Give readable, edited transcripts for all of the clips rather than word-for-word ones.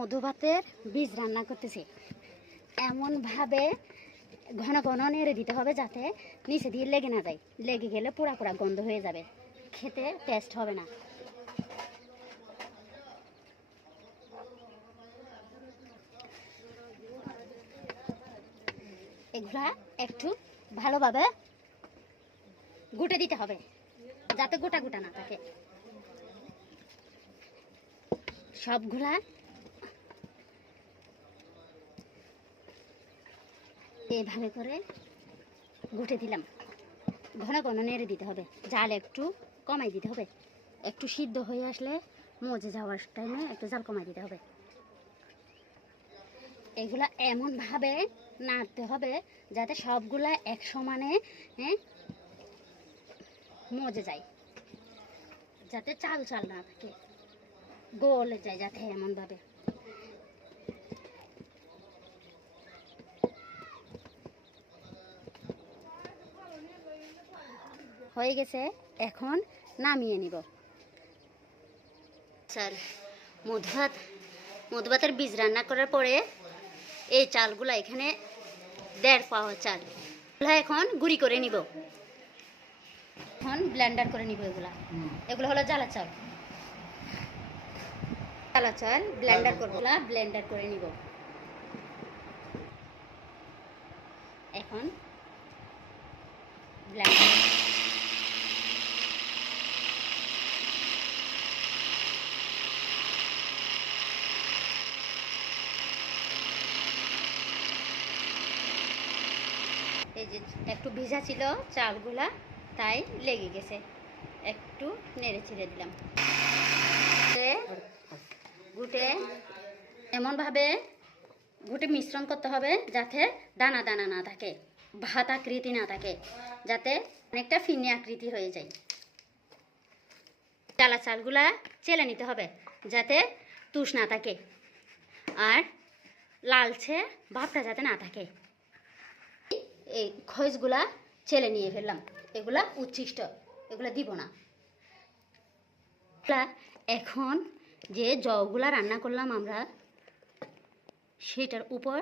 মধু ভাতের বীজ রান্না করতেছি। এমনভাবে ঘন ঘন নেড়ে দিতে হবে যাতে নিচে দিয়ে লেগে না যায়। লেগে গেলে পোড়া পোড়া গন্ধ হয়ে যাবে, খেতে টেস্ট হবে না। এগুলা একটু ভালোভাবে গুটে দিতে হবে যাতে গোটা গোটা না থাকে। সবগুলা এইভাবে করে গুটে দিলাম। ঘন ঘন নেড়ে দিতে হবে, জাল একটু কমাই দিতে হবে। একটু সিদ্ধ হয়ে আসলে মজে যাওয়ার টাইমে একটু জাল কমাই দিতে হবে। এগুলা এমনভাবে নাড়তে হবে যাতে সবগুলা এক সমানে মজে যায়, যাতে চাল চাল না থাকে, গলে যায় যাতে এমনভাবে। হয়ে গেছে, এখন নামিয়ে নিব। চাল মধু ভাতের বীজ রান্না করার পরে এই চালগুলা এখানে 1.5 পাওয়া চাল এখন গুঁড়ি করে নিব। এখন ব্লেন্ডার করে নিব। এগুলো হলো জ্বালা চাল। ব্লেন্ডার করবো, ব্লেন্ডার করে নিব। এখন ব্লেন্ডার এই যে একটু ভিজা ছিল চালগুলা, তাই লেগে গেছে। একটু নেড়ে ছেড়ে দিলাম। গুটে এমনভাবে গুটে মিশ্রণ করতে হবে যাতে দানা দানা না থাকে, ভাত আকৃতি না থাকে, যাতে অনেকটা ফিনে আকৃতি হয়ে যায়। চালা চালগুলা চেলে নিতে হবে যাতে তুষ না থাকে আর লালচে ভাবটা যাতে না থাকে। এই খোঁজগুলা চেলে নিয়ে ফেললাম। এগুলা উচ্ছিষ্ট, এগুলা দিব না। এখন যে জগুলা রান্না করলাম আমরা, সেটার উপর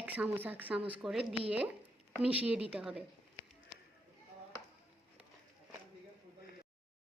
1 চামচ করে দিয়ে মিশিয়ে দিতে হবে।